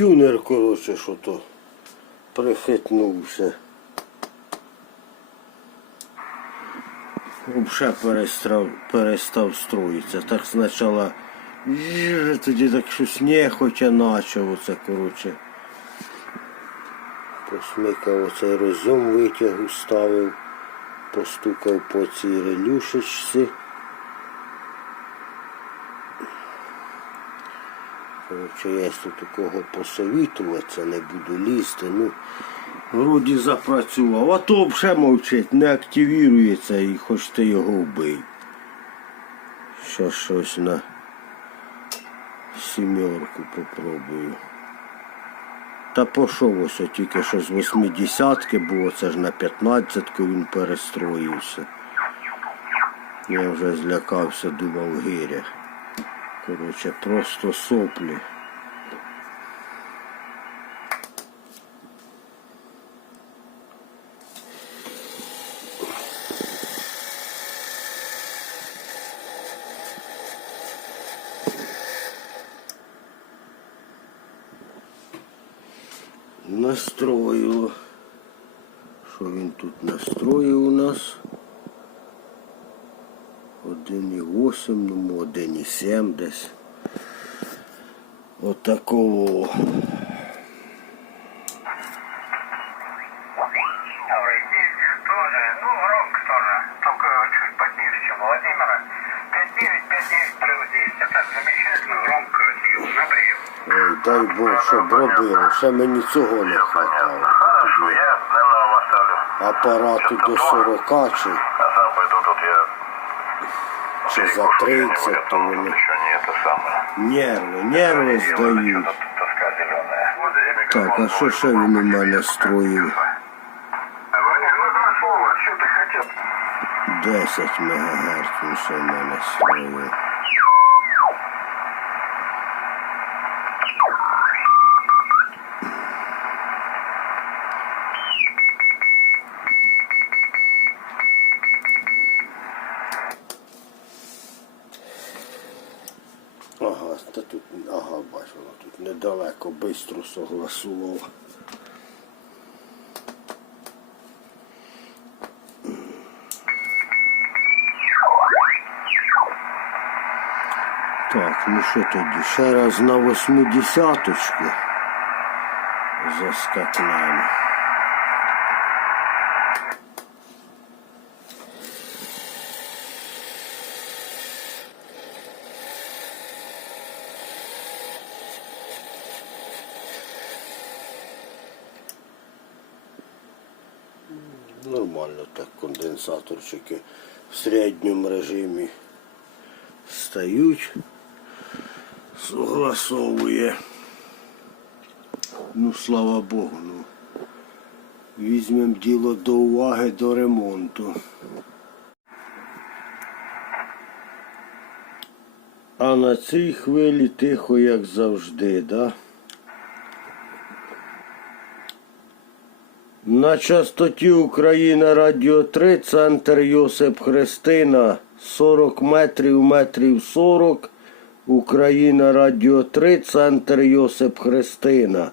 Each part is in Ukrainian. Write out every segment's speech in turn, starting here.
тюнер, коротше, що то прихитнувся. Взагалі перестав, перестав строїтися. Так спочатку тоді так щось нехотя почав оце, коротше. Посмикав оцей розйом витягу, ставив, постукав по цій релюшечці. Коротше, я тут у кого посовітуватися, не буду лізти. Ну, вроді запрацював. А то вже мовчить, не активірується і хоч ти його вбий. Що щось на сімерку попробую. Та пішов ось тільки що з восьмидесятки було, це ж на п'ятнадцятку він перестроївся. Я вже злякався, думав гиря. Коротше, просто соплі. Настроїло. Що він тут настроїв у нас? 1,8, ну 1,7 десь. Добрый день. Тоже, ну, громко тоже, только чуть потише, чем Владимира. 5-9, 5-9 плюс 10. А так замечательно, громко, красиво, на прием. Ой, дай Бог, щоб. Ще мені цього не хватало. Тоді апарату до 40 чи, чи за 30, то вони нерви, нерви здають. Так, а що ще він у мене строїв? Ваня, ну хорошо, что ты хотел? 10 МГц він ще в мене строїв. Ага, та тут, ага, бачу, воно тут недалеко, швидко согласував. Так, ну що тоді? Ще раз на восьмидесяточку заскакнемо. Нормально так конденсаторчики в середньому режимі стають, согласовує. Ну, слава Богу, ну. Візьмемо діло до уваги до ремонту. А на цій хвилі тихо, як завжди, да? На частоті Україна Радіо 3, центр Йосип Христина, 40 метрів, метрів 40. Україна Радіо 3, центр Йосип Христина.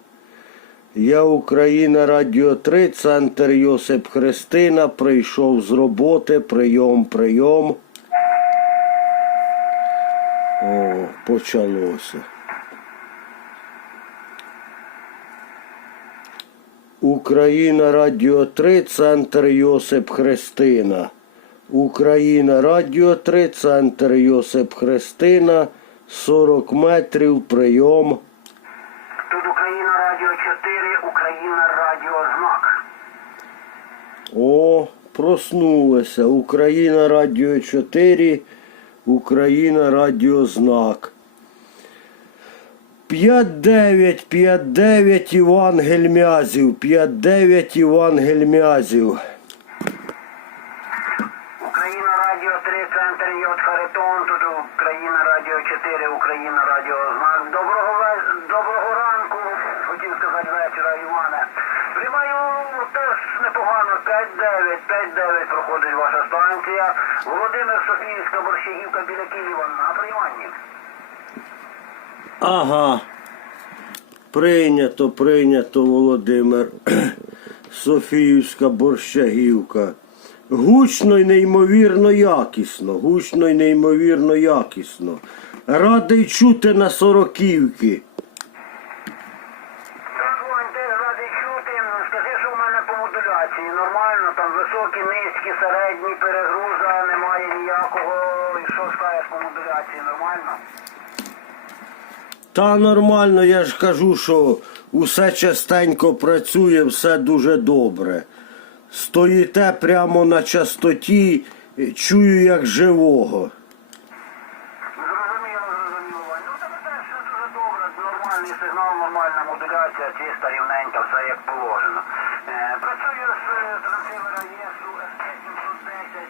Я Україна Радіо 3, центр Йосип Христина. Прийшов з роботи. Прийом, прийом. О, почалося. Україна Радіо 3, центр Йосип Христина. Україна Радіо 3, центр Йосип Христина. 40 метрів, прийом. Тут Україна Радіо 4, Україна Радіо Знак. О, проснулася. Україна Радіо 4, Україна Радіо Знак. 5-9, 5-9 Іван Гельмязів, 5-9 Іван Гельмязів. Україна Радіо 3, центр Йод Харитон, тут Україна Радіо 4, Україна Радіо Знак. Доброго, доброго ранку, хотів сказати вечора, Іване. Приймаю теж непогано, 5-9, 5-9 проходить ваша станція. Володимир Софіївська, Борщагівка біля Києва. Ага. Прийнято, прийнято, Володимир. Софіївська борщагівка. Гучно й неймовірно якісно, гучно й неймовірно якісно. Радий чути на сороківки. Так, Вань, ти радий чути. Скажи, що в мене по модуляції. Нормально, там високі, низькі, середні, перегруза, немає ніякого. І що скажеш по модуляції? Нормально? Та нормально, я ж кажу, що усе частенько працює, все дуже добре. Стоїте прямо на частоті, чую як живого. Зрозуміло, зрозуміло. Ну, теж все дуже добре, нормальний сигнал, нормальна модуляція, чиста, рівненька, все як положено. Е, працюю з е, трансивера ЄСУ СТ-710.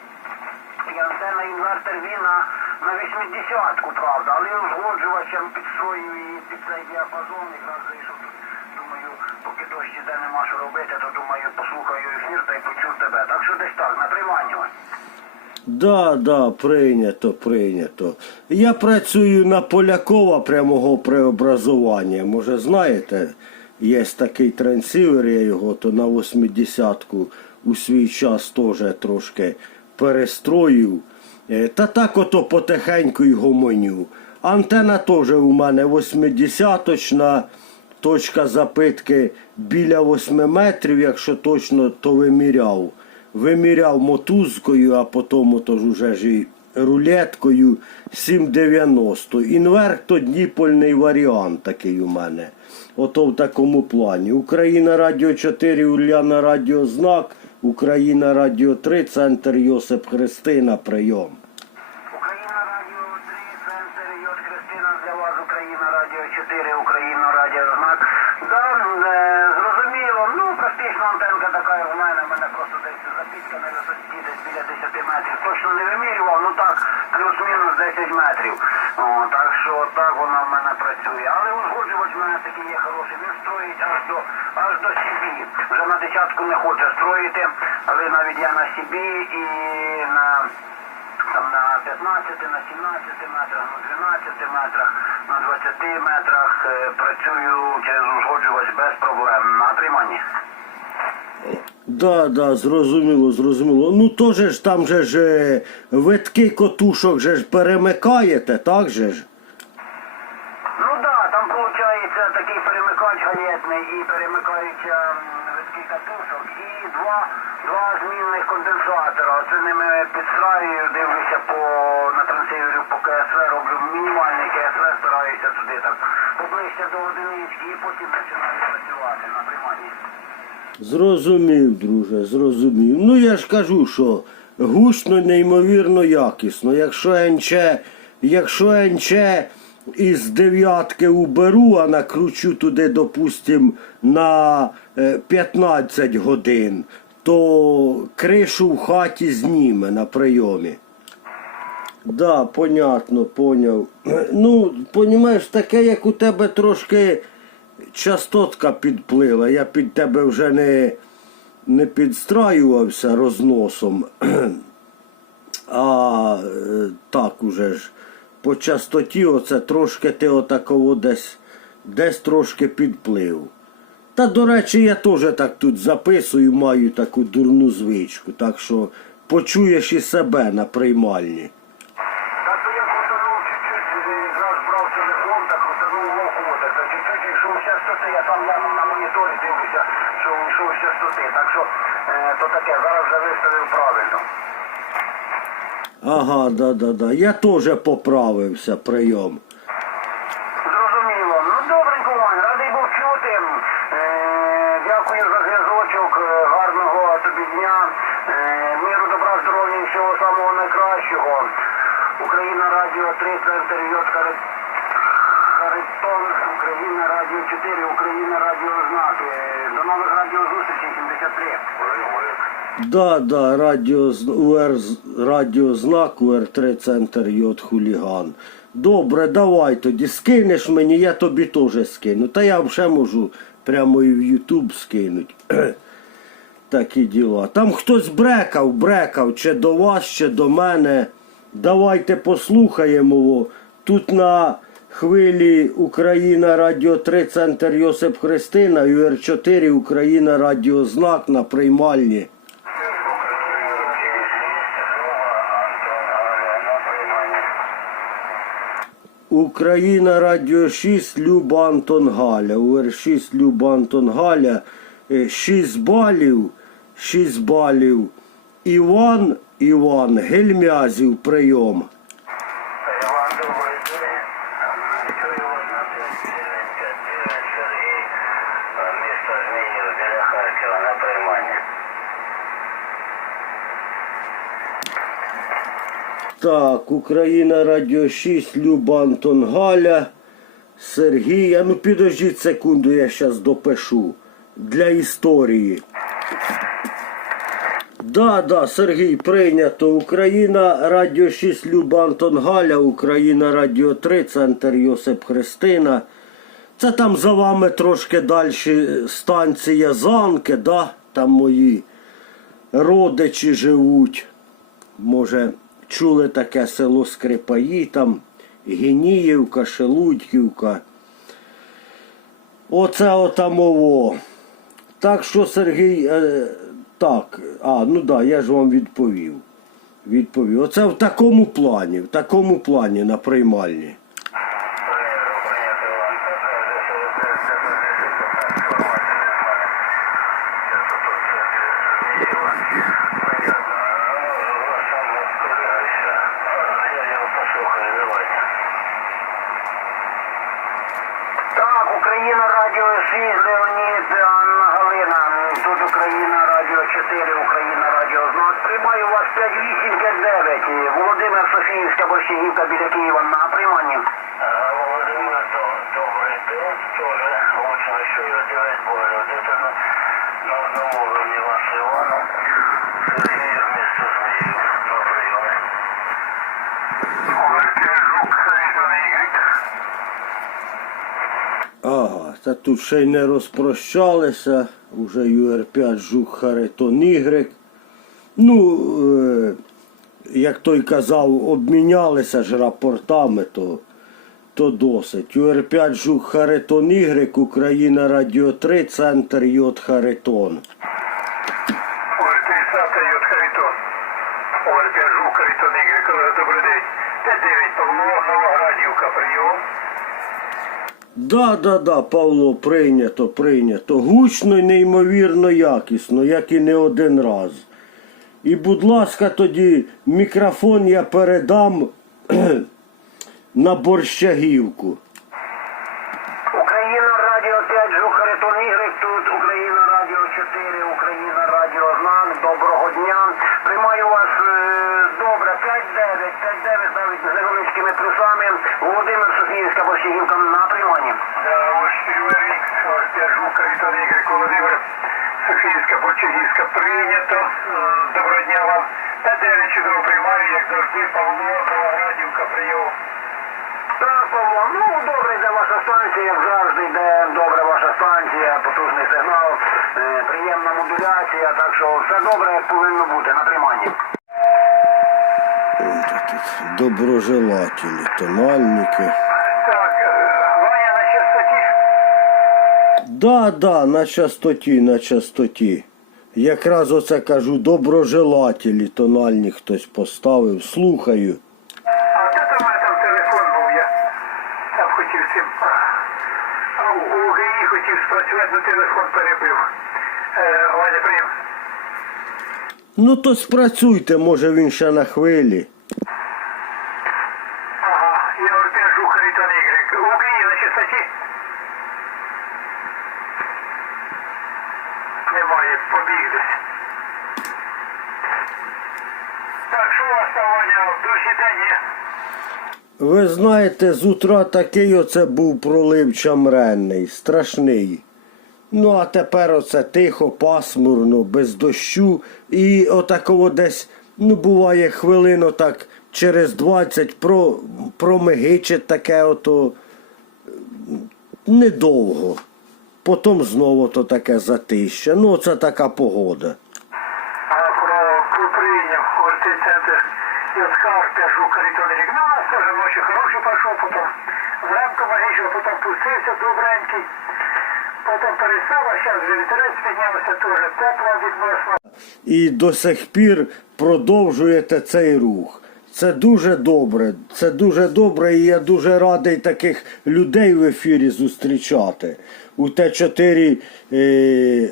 І антенна інвертор він на, на 80-ку, правда, але узгоджувачем під свою і під цей діапазон якраз тут. Думаю, поки дощ іде нема що робити, то думаю, послухаю ефір та й почув тебе. Так що десь так, на прийманні. Вань. Да, да, прийнято, прийнято. Я працюю на Полякова прямого преобразування. Може, знаєте, є такий трансівер, я його то на 80-ку у свій час теж трошки перестроїв. Е, Та так ото потихеньку й гомоню. Антена теж у мене 80-точна, точка запитки біля 8 метрів, якщо точно, то виміряв виміряв мотузкою, а потім тож уже ж і рулеткою 7,90. Інвертор дніпольний варіант такий у мене. Ото в такому плані. Україна Радіо 4, Уляна Радіо Знак, Україна Радіо 3, центр Йосип Христина, прийом. Україна Радіо 3, центр Йод Христина для вас, Україна Радіо 4, Україна Радіо Знак. Да, е, зрозуміло, ну практично антенка така в мене, в мене просто десь запітка на висоті десь біля 10 метрів. Точно не вимірював, ну так, плюс-мінус 10 метрів. О, так що так вона в мене працює. Але узгоджувач в мене такий є хороший, він строїть аж до аж до Сібі. Вже на десятку не хоче строїти, але навіть я на Сібі і на там на 15, на 17 метрах, на 12 метрах, на 20 метрах е, працюю через узгоджувач без проблем на триманні. Да, да, зрозуміло, зрозуміло. Ну теж ж там же ж е, витки котушок же ж перемикаєте, так же ж? Ну да, там виходить такий перемикач галетний і перемикаюча м, витки катушок і два, два змінних конденсатора. Оце ними підстраюю, дивлюся по на трансивері по КСВ, роблю мінімальний КСВ, стараюся туди так поближче до одинички і потім починаю працювати на триманні. Зрозумів, друже, зрозумів. Ну я ж кажу, що гучно неймовірно якісно. Якщо НЧ, якщо НЧ із дев'ятки уберу, а накручу туди, допустим, на е, 15 годин, то кришу в хаті зніме на прийомі. Да, понятно, поняв. Ну, понімаєш, таке, як у тебе трошки частотка підплила. Я під тебе вже не, не підстраювався розносом. А е, так уже ж по частоті оце трошки ти отаково десь, десь трошки підплив. Та, до речі, я теж так тут записую, маю таку дурну звичку, так що почуєш і себе на приймальні. Так то я крутанув чуть-чуть, брав телефон, так крутанув око, так а чуть-чуть йшов частоти, я там я на моніторі дивлюся, що йшов з частоти. Так що е, то таке, зараз вже виставив правильно. Ага, да, да, да. Я теж поправився прийом. Зрозуміло. Ну добренько, Вань, радий був чути. Е, дякую за зв'язочок, е, гарного тобі дня. Е, миру, добра, здоров'я і всього самого найкращого. Україна Радіо 3, центр Йод Хари- Харитон, Україна Радіо 4, Україна Радіо Знак. Е, До нових радіозустрічей 73. Да, радіо, УР, радіознак УР3 центр Йод Хуліган. Добре, давай тоді скинеш мені, я тобі теж скину. Та я вже можу прямо і в Ютуб скинуть. Такі діла. Там хтось брекав, брекав, чи до вас, чи до мене. Давайте послухаємо. Тут на хвилі Україна Радіо 3 Центр Йосип Христина, ЮР4 Україна Радіо Знак на приймальні. Україна Радіо 6 Любан Тонгаля. Галя. УР6 Люба Антон Галя. 6 балів. 6 балів. Іван Іван Гельмязів прийом. Іван, добрий день. Чую вас на 39 Сергій, місто Зміїв, біля Харкова, на приймання. Так, Україна Радіо 6, Люба Антон Галя, Сергій. Ну підождіть секунду, я зараз допишу. Для історії. Да, да, Сергій, прийнято. Україна Радіо 6, Люба Антон Галя, Україна Радіо 3, Центр Йосип Христина. Це там за вами трошки далі станція Занки, да? Там мої родичі живуть. Може, чули таке село Скрипаї, там Геніївка, Шелудьківка. Оце отамово. Так що, Сергій, е, так, а, ну да, я ж вам відповів. Відповів. Оце в такому плані, в такому плані на приймальні. Так, Україна Радіо 6, Леонід, Анна Галина. Тут Україна Радіо 4, Україна Радіо Знак. Приймаю вас 5859. Володимир Софіївська, Борщагівка біля Києва на прийманні. Володимир, добрий день. Тоже гучно чую 9 болю. На, одному уровні вас Іваном. Сергій з міста Зміїв. На прийомі. Жук, Харитон Ігрік. Ага, та тут ще й не розпрощалися. Уже ЮР5 Жук Харитон Y. Ну, е, як той казав, обмінялися ж рапортами, то, то досить. ЮР5 Жук Харитон Y, Україна Радіо 3, Центр Йод Харитон. Ольтисата Йод Харитон. Ольга Жук Харитон Ігрик. Добрий день. 5-9 Павло, Новоградівка, прийом. Да, да, да, Павло, прийнято, прийнято. Гучно і неймовірно якісно, як і не один раз. І, будь ласка, тоді мікрофон я передам на борщагівку. Україна Радіо 5 Жук Харитон Тут Україна Радіо 4, Україна Радіо Знак. Доброго дня. Приймаю вас е, добре. 5-9, 5-9 навіть з невеличкими плюсами. Володимир Софіївська, Борщагівка на прийманні. Харитон Володимир Софіївська, Борщагівська прийнято. Доброго дня вам. 5-9 чудово приймаю, як завжди, Павло, Новоградівка, прийом. Павло, ну добре йде ваша станція, як завжди йде добре ваша станція, потужний сигнал, е, приємна модуляція, так що все добре, як повинно бути на триманні. Доброжелателі, тональники. Так, Ваня на частоті. Да, да, на частоті, на частоті. Якраз оце кажу, доброжелателі, тональні хтось поставив. Слухаю. А де там у мене там телефон був, я там хотів цим. А у ГІ хотів спрацювати, але телефон перебив. Е, Ваня, прийом. Ну то спрацюйте, може він ще на хвилі. Ага, я Ортежу Харитон Ігрик. У ГІ на. Немає, побіг десь. Так, що у вас там, Ваня, душі день? Ви знаєте, з утра такий оце був пролив чамренний, страшний. Ну, а тепер оце тихо, пасмурно, без дощу. І отаково десь, ну, буває, хвилину так через 20 про, промигичить таке ото недовго. Потім знову то таке затища. Ну, це така погода. А про, про прийняв ОРТ центр Яцкар, Пяжу, Каритон Рік. Ну, у нас тоже ночью хороший пошел, потом зранку І до сих пір продовжуєте цей рух. Це дуже добре. Це дуже добре, і я дуже радий таких людей в ефірі зустрічати. У Т4 е,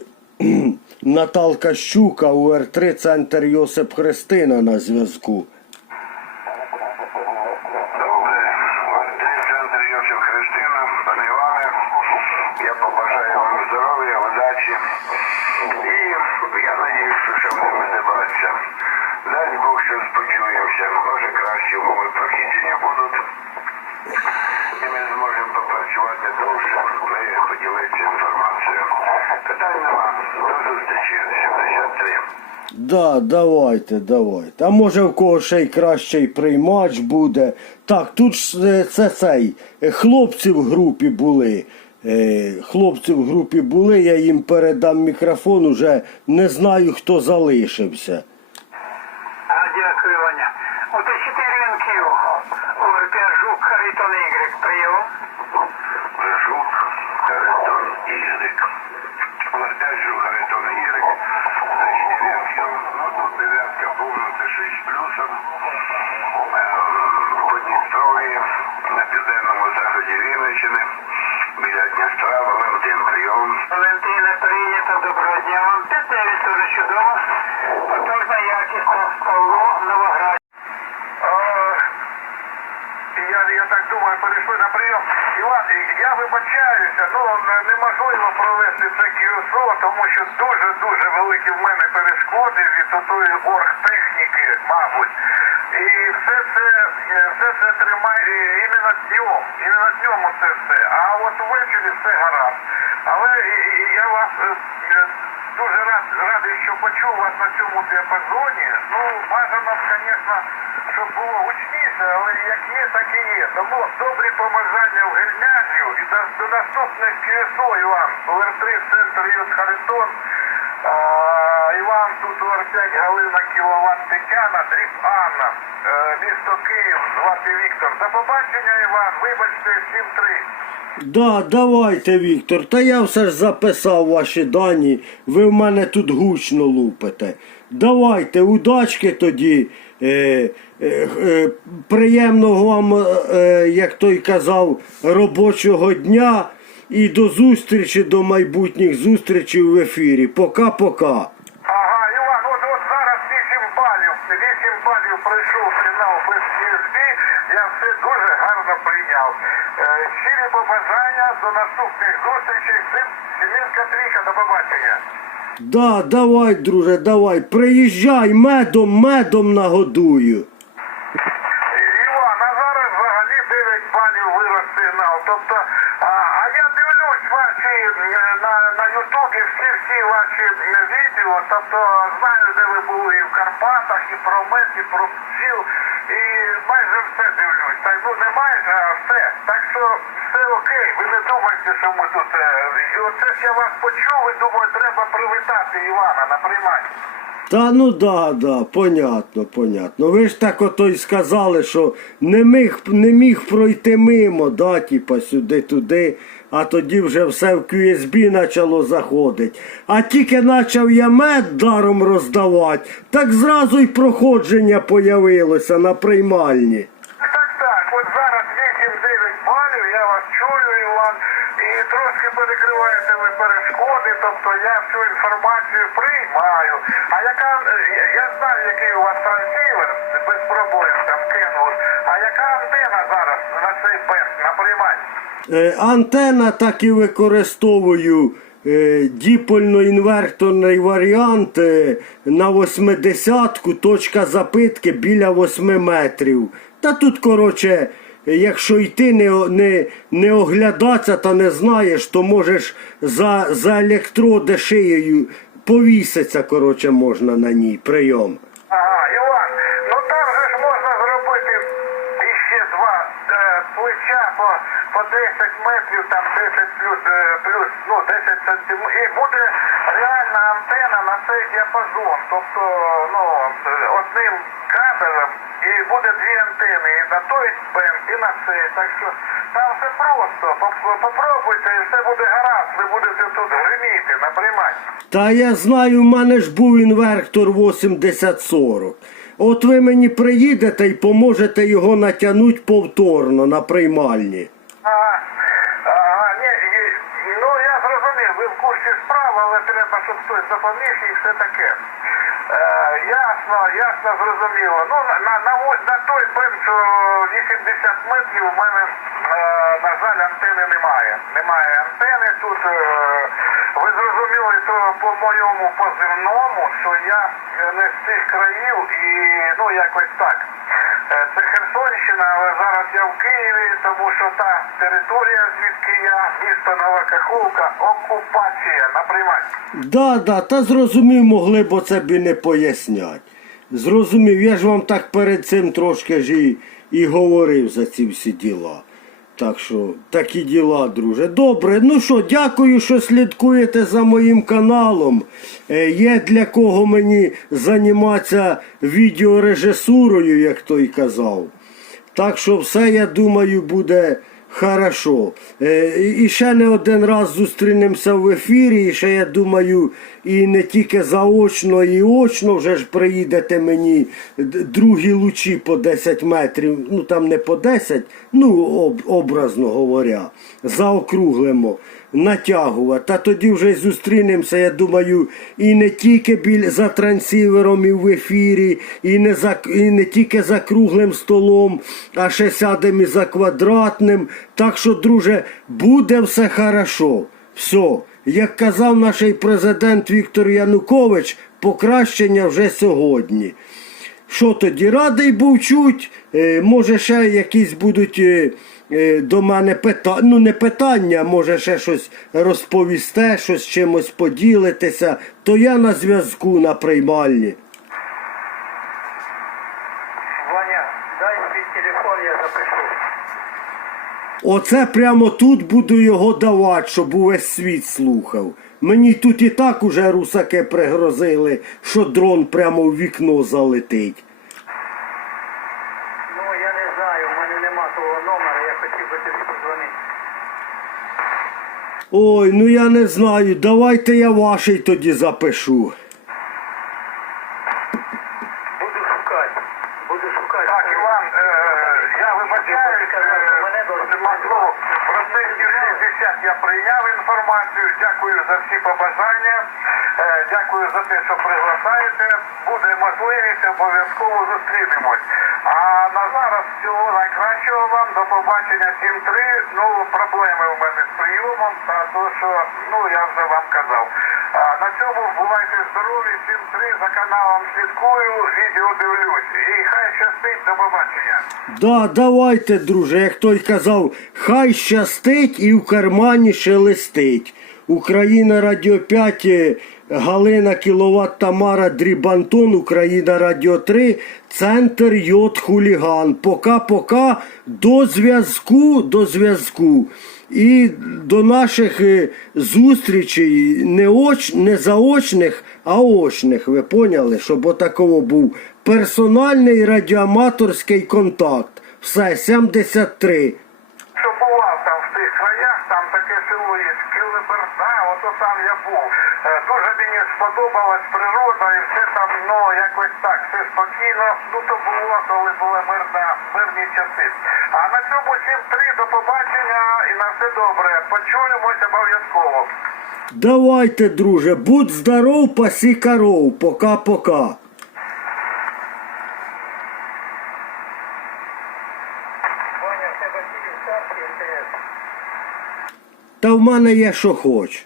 Наталка Щука, у Р3 центр Йосип Христина на зв'язку. Добре, Андрій центр Йосиф Христина, пане Іване, я побажаю вам здоров'я, удачі. І я надіюсь, що ще ми не бачиться. Дай Бог, що почуємося. Може кращі умови проходження будуть. І ми зможемо попрацювати довше, ми поділитися інформацією. Питань нема. До зустрічі. 73. Да, давайте, давайте. А може в кого ще й кращий приймач буде. Так, тут ж е, це цей. е, Хлопці в групі були. Е, Хлопці в групі були, я їм передам мікрофон, уже не знаю, хто залишився. А, дякую, Ваня. У Т4 НК, ОРТ Жук, Харитон Y, прийом. Жук, Харитон, Ігрик. Вертежу Харитон, Ігрик. Значить, верхів, ну тут дев'ятка повна, це 6 плюсом. Ем, По Дністрові, на південному заході Вінниччини, біля Дністра, Валентин, прийом. Валентина прийнято, доброго дня вам. Т9 дуже чудово. Потужна, якісно, Павло, Новоград. Я, я так думаю, перейшли на прийом. Іван, я вибачаюся, ну неможливо провести це QSO, тому що дуже-дуже великі в мене перешкоди від отої оргтехніки, мабуть. І все це, е, все це тримає е, іменно днем, іменно днем це все. А от ввечері все гаразд. Але я вас е, е, дуже рад, радий, що почув вас на цьому діапазоні. Ну, бажано, звісно, щоб було гучніше, але як є, так і є. Тому добрі побажання в Гельняжів і до, наступних КСО Іван. ОР3 центр Юд Харитон. Іван, тут ОР5 Галина Кіловат Тетяна, Дріб Анна. Е, місто Київ, звати Віктор. До побачення, Іван. Вибачте, 7-3. Да, давайте, Віктор. Та я все ж записав ваші дані. Ви в мене тут гучно лупите. Давайте, удачки тоді. Е, е, е, приємного вам, е, як той казав, робочого дня. І до зустрічі, до майбутніх зустрічей в ефірі. Пока-пока. Ага, Іван, от, от зараз 8 балів. 8 балів пройшов фінал без CSB. Я все дуже гарно прийняв. Е, щирі побажання до наступних зустрічей. Сімінська трійка, до побачення. Да, давай, друже, давай. Приїжджай, медом, медом нагодую. Іван, а зараз взагалі 9 балів вирос сигнал. Тобто, а, а я дивлюсь ваші е, на, на Ютубі всі всі ваші е, відео. Тобто знаю, де ви були і в Карпатах, і про мед, і про бджіл. І майже все ну не майже, а все. Так що все окей. Ви не думайте, що ми тут. е, І оце ж я вас почув і думаю, треба привітати Івана на прийманні. Та ну да, да, понятно, понятно. Ви ж так ото й сказали, що не міг, не міг пройти мимо, да, типа сюди-туди, а тоді вже все в QSB почало заходити. А тільки почав я мед даром роздавати, так зразу й проходження появилося на приймальні. Так, так, от зараз 8-9 балів, я вас чую, Іван, і трошки перекриваєте ви перешкоди, тобто я всю інформацію приймаю. А яка, я- знаю, який у вас трансівер, без проблем, там Кенгур, а яка антена зараз на цей пес, на прийманні? Е, антена так і використовую. е, Діпольно-інверторний варіант е, на 80-ку, точка запитки біля 8 метрів. Та тут, коротше, якщо йти не, не, не оглядатися та не знаєш, то можеш за, за електроди шиєю повіситься, коротше, можна на ній прийом. Ага, Іван, ну там же ж можна зробити іще два е, плеча по, по 10 метрів, там 10 плюс, е, плюс ну, 10 сантиметрів. І буде реальна антена на цей діапазон. Тобто, ну, е, одним кабелем і буде дві антени. І на той і на це. Так що там все просто. Попробуйте і все буде гаразд. Ви будете тут гриміти, наприймати. Та я знаю, в мене ж був інвертор 8040. От ви мені приїдете і поможете його натягнути повторно на приймальні. Ага, ага, ні, ну я зрозумів, ви в курсі справи, але треба, щоб хтось допоміг і ясно, ясно, зрозуміло. Ну, на, на, на, той що 80 метрів у мене, е, на жаль, антени немає. Немає антени тут. Е, ви зрозуміли, то по моєму позивному, що я не з цих країв і ну якось так. Е, Це Херсонщина, але зараз я в Києві, тому що та територія, звідки я, місто Нова Каховка, окупація, наприймать. Да, да, та зрозумів, могли б оце б не пояснять. Зрозумів, я ж вам так перед цим трошки ж і, і говорив за ці всі діла. Так що такі діла, друже. Добре, ну що, дякую, що слідкуєте за моїм каналом. Е, є для кого мені займатися відеорежисурою, як той казав. Так що все, я думаю, буде хорошо. Е, і- ще не один раз зустрінемося в ефірі. І ще я думаю, і не тільки заочно, і очно вже ж приїдете мені другі лучі по 10 метрів. Ну там не по 10, ну об, образно говоря, заокруглимо. Натягувати. Та тоді вже зустрінемося, я думаю, і не тільки біль за трансівером і в ефірі, і не, за, і не тільки за круглим столом, а ще сядемо і за квадратним. Так що, друже, буде все хорошо. Все. Як казав наш президент Віктор Янукович, покращення вже сьогодні. Що тоді радий був чуть, е, може ще якісь будуть е, до мене питання, ну не питання, може ще щось розповісте, щось чимось поділитися, то я на зв'язку на приймальні. Ваня, дай свій телефон, я запишу. Оце прямо тут буду його давати, щоб увесь світ слухав. Мені тут і так уже русаки пригрозили, що дрон прямо в вікно залетить. Ну, я не знаю, в мене нема того номера, я хотів би тобі подзвонити. Ой, ну я не знаю, давайте я ваший тоді запишу. Буду шукати. Буду шукати. Так, Іван, е, я вибачаюсь, е, ну, про це 60 я прийняв інформацію. Дякую за всі побажання. Е, Дякую за те, що приглашаєте. Буде можливість, обов'язково зустрінемось. А на зараз всього найкращого вам. До побачення 7-3. Ну, проблеми у мене з прийомом, та то, що ну я вже вам казав. А, на цьому бувайте здорові, 7-3 за каналом слідкую, відео дивлюсь. І хай щастить, до побачення. Да, давайте, друже, як той казав, хай щастить і в кармані шелестить. Україна Радіо 5, е, Галина Кіловат Тамара Дрібантон, Україна Радіо 3, Центр Йод Хуліган. Пока-пока, до зв'язку, до зв'язку. І до наших е, зустрічей не, оч, не заочних, а очних. Ви поняли, щоб отакого був персональний радіоаматорський контакт. Все, 73. Що бував там в тих краях, там таке село є Килиберда, ото там я був. Сподобалась природа і все там, ну якось так, все спокійно. Ну то було, коли були мирна, мирні часи. А на цьому 7-3 до побачення і на все добре. Почуємось обов'язково. Давайте, друже, будь здоров, пасі коров. Пока-пока. Та в мене є що хоч.